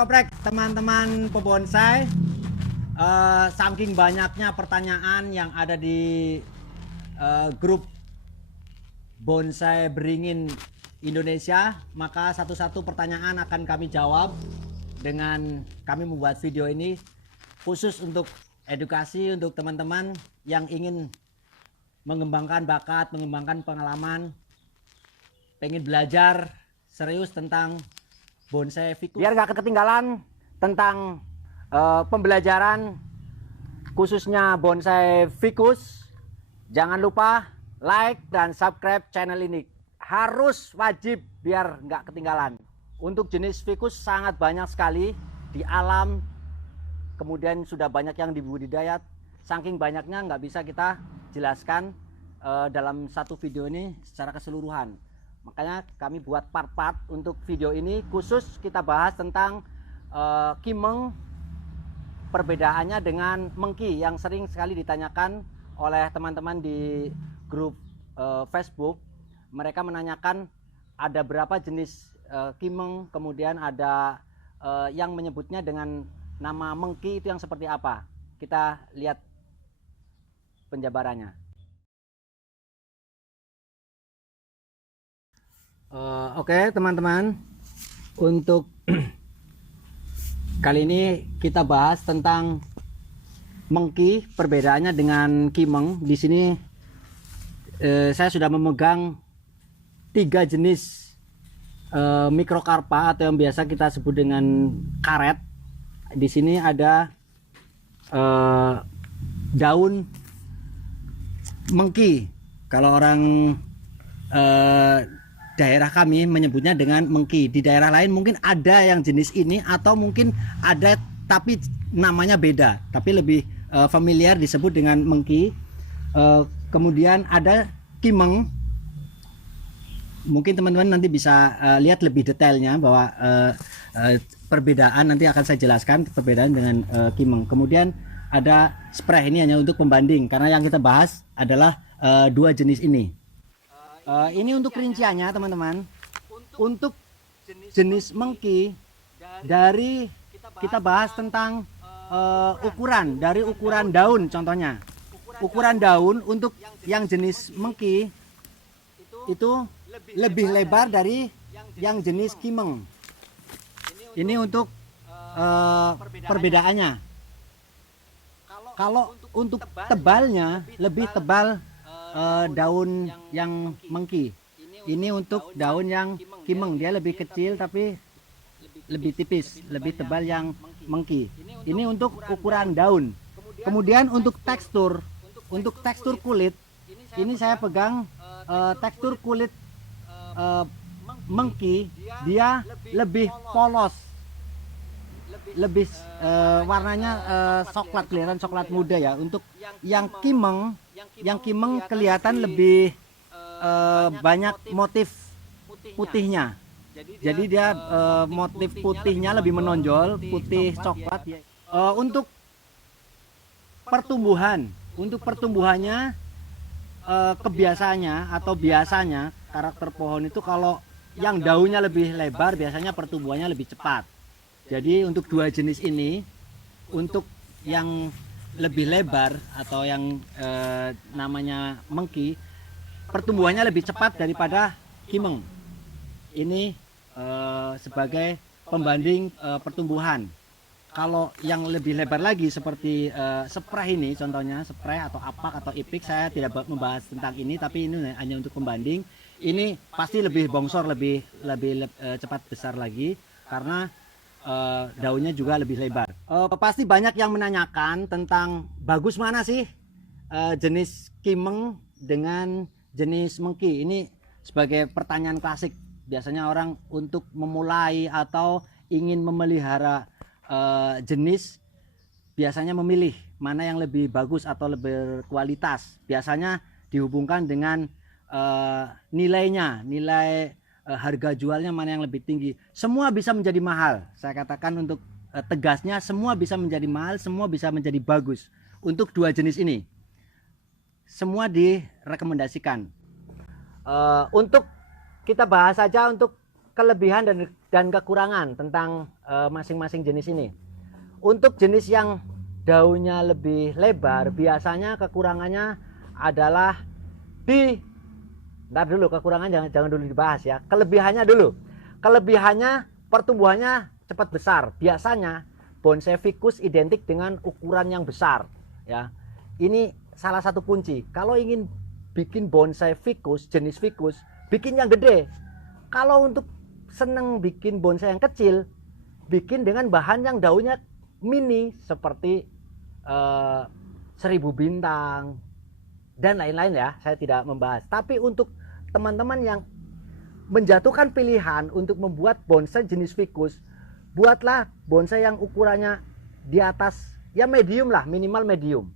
Koprek, teman-teman pebonsai, saking banyaknya pertanyaan yang ada di grup Bonsai Beringin Indonesia, maka satu-satu pertanyaan akan kami jawab dengan kami membuat video ini khusus untuk edukasi untuk teman-teman yang ingin mengembangkan bakat, mengembangkan pengalaman, pengen belajar serius tentang bonsai ficus. Biar gak ketinggalan tentang pembelajaran khususnya bonsai ficus, jangan lupa like dan subscribe channel ini. Harus wajib biar nggak ketinggalan. Untuk jenis ficus sangat banyak sekali di alam, kemudian sudah banyak yang dibudidaya. Saking banyaknya nggak bisa kita jelaskan dalam satu video ini secara keseluruhan. Makanya kami buat part-part untuk video ini khusus kita bahas tentang kimeng, perbedaannya dengan mengki yang sering sekali ditanyakan oleh teman-teman di grup Facebook. Mereka menanyakan ada berapa jenis kimeng, kemudian ada yang menyebutnya dengan nama mengki, itu yang seperti apa. Kita lihat penjabarannya. Oke teman-teman, untuk kali ini kita bahas tentang mengki, perbedaannya dengan kimeng. Di sini saya sudah memegang 3 jenis mikrokarpa atau yang biasa kita sebut dengan karet. Di sini ada daun mengki. Kalau orang daerah kami menyebutnya dengan mengki. Di daerah lain mungkin ada yang jenis ini atau mungkin ada tapi namanya beda, tapi lebih familiar disebut dengan mengki. Kemudian ada kimeng. Mungkin teman-teman nanti bisa lihat lebih detailnya bahwa perbedaan nanti akan saya jelaskan perbedaan dengan kimeng. Kemudian ada spray, ini hanya untuk pembanding karena yang kita bahas adalah 2 jenis ini. Ini untuk rinciannya teman-teman. Untuk jenis mengki, dari kita bahas tentang ukuran, dari ukuran daun contohnya. Ukuran daun untuk yang jenis mengki itu lebih lebar dari yang jenis kimeng. Ini untuk perbedaannya. Kalau untuk tebalnya lebih tebal daun yang mengki. Ini untuk daun yang kimeng, dia lebih kecil tapi lebih tipis, lebih tebal yang mengki. Ini untuk ukuran daun. Kemudian untuk tekstur kulit, ini saya pegang tekstur kulit mengki, dia lebih polos, lebih warnanya coklat, kelihatan coklat muda ya. Untuk yang kimeng kelihatan lebih banyak motif putihnya. Jadi dia motif putihnya lebih menonjol, putih coklat ya. Untuk pertumbuhannya kebiasaannya atau biasanya karakter pohon itu kalau yang daunnya lebih lebar biasanya pertumbuhannya lebih cepat. Jadi untuk 2 jenis ini, untuk yang lebih lebar atau yang namanya mengki, pertumbuhannya lebih cepat daripada kimeng. Ini sebagai pembanding pertumbuhan. Kalau yang lebih lebar lagi seperti spray ini contohnya, spray atau apak atau ipik, saya tidak membahas tentang ini, tapi ini hanya untuk pembanding. Ini pasti lebih bongsor, lebih cepat besar lagi karena daunnya juga lebih lebar. Pasti banyak yang menanyakan tentang bagus mana sih jenis kimeng dengan jenis mengki. Ini sebagai pertanyaan klasik biasanya orang untuk memulai atau ingin memelihara jenis, biasanya memilih mana yang lebih bagus atau lebih berkualitas. Biasanya dihubungkan dengan nilainya, nilai harga jualnya mana yang lebih tinggi. Semua bisa menjadi mahal. Saya katakan untuk tegasnya, semua bisa menjadi mahal, semua bisa menjadi bagus. Untuk 2 jenis ini semua direkomendasikan. Untuk kita bahas saja untuk kelebihan dan kekurangan tentang masing-masing jenis ini. Untuk jenis yang daunnya lebih lebar, biasanya kekurangannya adalah ntar dulu, kekurangan jangan dulu dibahas ya. Kelebihannya dulu. Kelebihannya pertumbuhannya cepat besar. Biasanya bonsai ficus identik dengan ukuran yang besar ya. Ini salah satu kunci. Kalau ingin bikin bonsai ficus, jenis ficus, bikin yang gede. Kalau untuk seneng bikin bonsai yang kecil, bikin dengan bahan yang daunnya mini seperti 1000 bintang dan lain-lain ya. Saya tidak membahas. Tapi untuk teman-teman yang menjatuhkan pilihan untuk membuat bonsai jenis ficus, buatlah bonsai yang ukurannya di atas ya medium lah, minimal medium.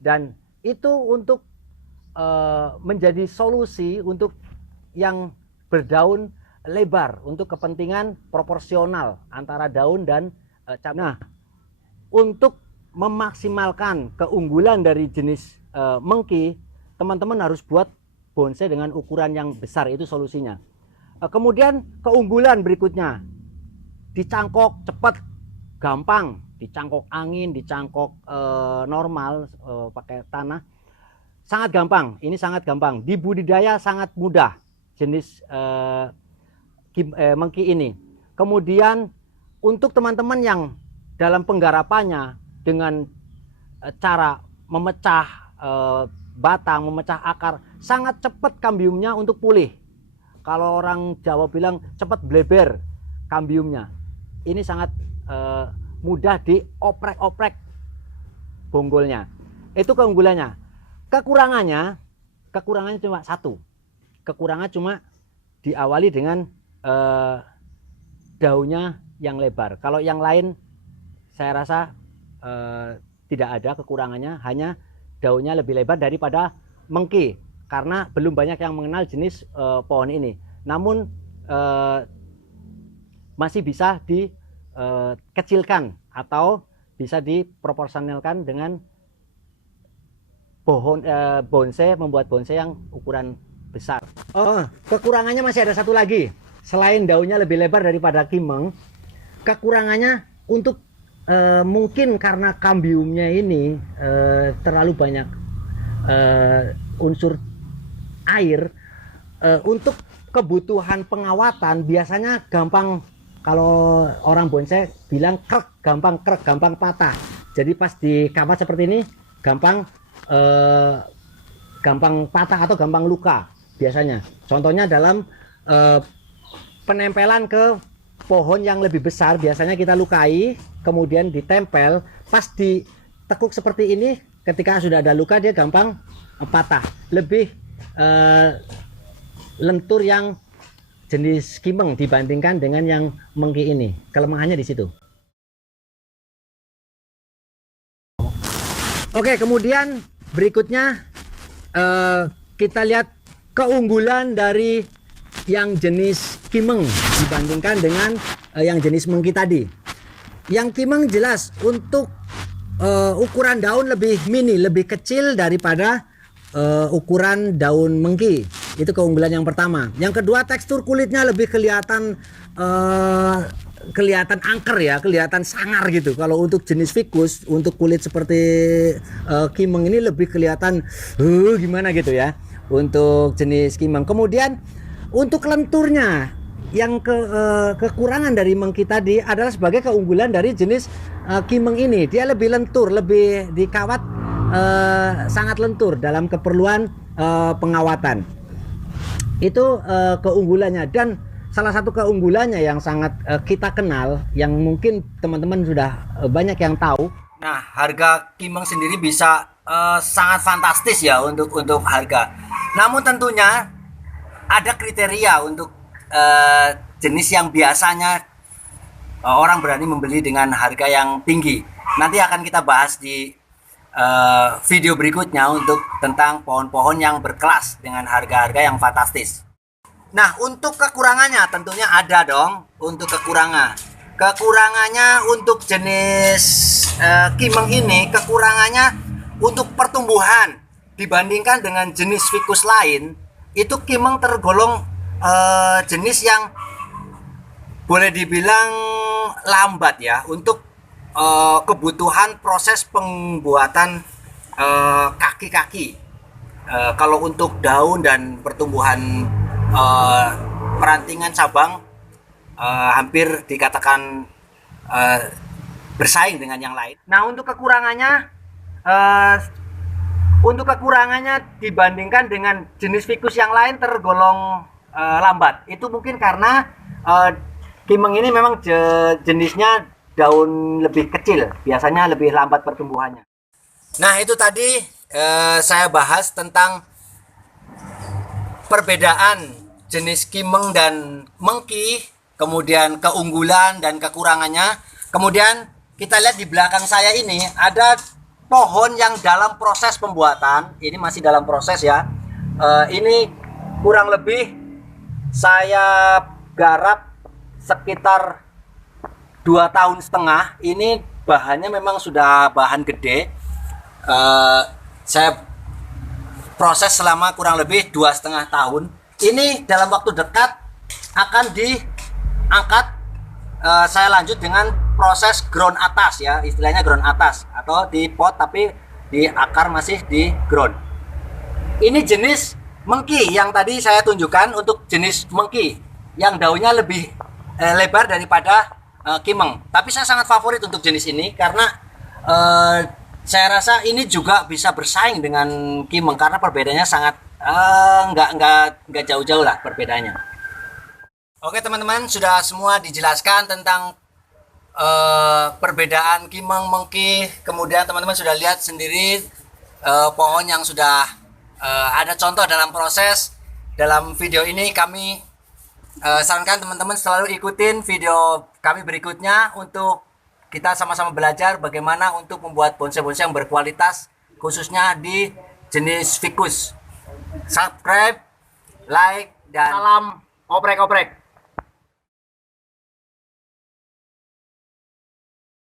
Dan itu untuk menjadi solusi untuk yang berdaun lebar, untuk kepentingan proporsional antara daun dan cabang. Nah, untuk memaksimalkan keunggulan dari jenis mengki, teman-teman harus buat bonsai dengan ukuran yang besar, itu solusinya. Kemudian keunggulan berikutnya, dicangkok cepat, gampang, dicangkok angin, dicangkok normal pakai tanah, sangat gampang. Ini sangat gampang, dibudidaya sangat mudah jenis mengki ini. Kemudian untuk teman-teman yang dalam penggarapannya dengan cara memecah batang, memecah akar, sangat cepat kambiumnya untuk pulih. Kalau orang Jawa bilang cepat bleber kambiumnya. Ini sangat mudah dioprek-oprek bonggolnya. Itu keunggulannya. Kekurangannya cuma satu. Kekurangan cuma diawali dengan daunnya yang lebar. Kalau yang lain saya rasa tidak ada kekurangannya, hanya daunnya lebih lebar daripada mengki, karena belum banyak yang mengenal jenis pohon ini. Namun masih bisa dikecilkan atau bisa diproporsionalkan dengan bonsai, membuat bonsai yang ukuran besar. Kekurangannya masih ada satu lagi. Selain daunnya lebih lebar daripada kimeng, kekurangannya untuk mungkin karena kambiumnya ini terlalu banyak unsur air, untuk kebutuhan pengawatan biasanya gampang, kalau orang bonsai bilang krek, gampang patah. Jadi pas dikawat seperti ini gampang patah atau gampang luka biasanya. Contohnya dalam penempelan ke pohon yang lebih besar, biasanya kita lukai, kemudian ditempel, pas ditekuk seperti ini, ketika sudah ada luka dia gampang patah. Lebih lentur yang jenis kimeng dibandingkan dengan yang mengki ini. Kelemahannya di situ. Oke, kemudian berikutnya kita lihat keunggulan dari yang jenis kimeng dibandingkan dengan yang jenis mengki tadi. Yang kimeng jelas untuk ukuran daun lebih mini, lebih kecil daripada ukuran daun mengki. Itu keunggulan yang pertama. Yang kedua, tekstur kulitnya lebih kelihatan angker ya, kelihatan sangar gitu. Kalau untuk jenis ficus, untuk kulit seperti kimeng ini lebih kelihatan gimana gitu ya, untuk jenis kimeng. Kemudian untuk lenturnya, yang kekurangan dari mengki tadi adalah sebagai keunggulan dari jenis kimeng ini. Dia lebih lentur, lebih dikawat sangat lentur dalam keperluan pengawatan. Itu keunggulannya. Dan salah satu keunggulannya yang sangat kita kenal, yang mungkin teman-teman sudah banyak yang tahu. Nah, harga kimeng sendiri bisa sangat fantastis ya untuk harga. Namun tentunya ada kriteria untuk jenis yang biasanya orang berani membeli dengan harga yang tinggi. Nanti akan kita bahas di video berikutnya untuk tentang pohon-pohon yang berkelas dengan harga-harga yang fantastis. Nah, untuk kekurangannya tentunya ada dong. Untuk kekurangannya untuk jenis kimeng ini, kekurangannya untuk pertumbuhan dibandingkan dengan jenis ficus lain, itu kimeng tergolong jenis yang boleh dibilang lambat ya untuk kebutuhan proses pembuatan kaki-kaki. Kalau untuk daun dan pertumbuhan perantingan cabang hampir dikatakan bersaing dengan yang lain. Nah, eh, untuk kekurangannya dibandingkan dengan jenis fikus yang lain tergolong lambat. Itu mungkin karena kimeng ini memang jenisnya daun lebih kecil, biasanya lebih lambat pertumbuhannya. Nah, itu tadi saya bahas tentang perbedaan jenis kimeng dan mengki, kemudian keunggulan dan kekurangannya. Kemudian kita lihat di belakang saya ini ada pohon yang dalam proses pembuatan. Ini masih dalam proses ya. Ini kurang lebih saya garap sekitar 2,5 tahun. Ini bahannya memang sudah bahan gede. Saya proses selama kurang lebih 2,5 tahun. Ini dalam waktu dekat akan diangkat. Saya lanjut dengan proses ground atas ya, istilahnya ground atas atau di pot tapi di akar masih di ground. Ini jenis mengki yang tadi saya tunjukkan. Untuk jenis mengki yang daunnya lebih lebar daripada kimeng. Tapi saya sangat favorit untuk jenis ini karena saya rasa ini juga bisa bersaing dengan kimeng karena perbedaannya sangat nggak jauh-jauh lah perbedaannya. Oke teman-teman, sudah semua dijelaskan tentang perbedaan kimeng, mengki. Kemudian teman-teman sudah lihat sendiri pohon yang sudah ada contoh dalam proses. Dalam video ini kami sarankan teman-teman selalu ikutin video kami berikutnya untuk kita sama-sama belajar bagaimana untuk membuat bonsai-bonsai yang berkualitas, khususnya di jenis ficus. Subscribe, like, dan salam oprek-oprek.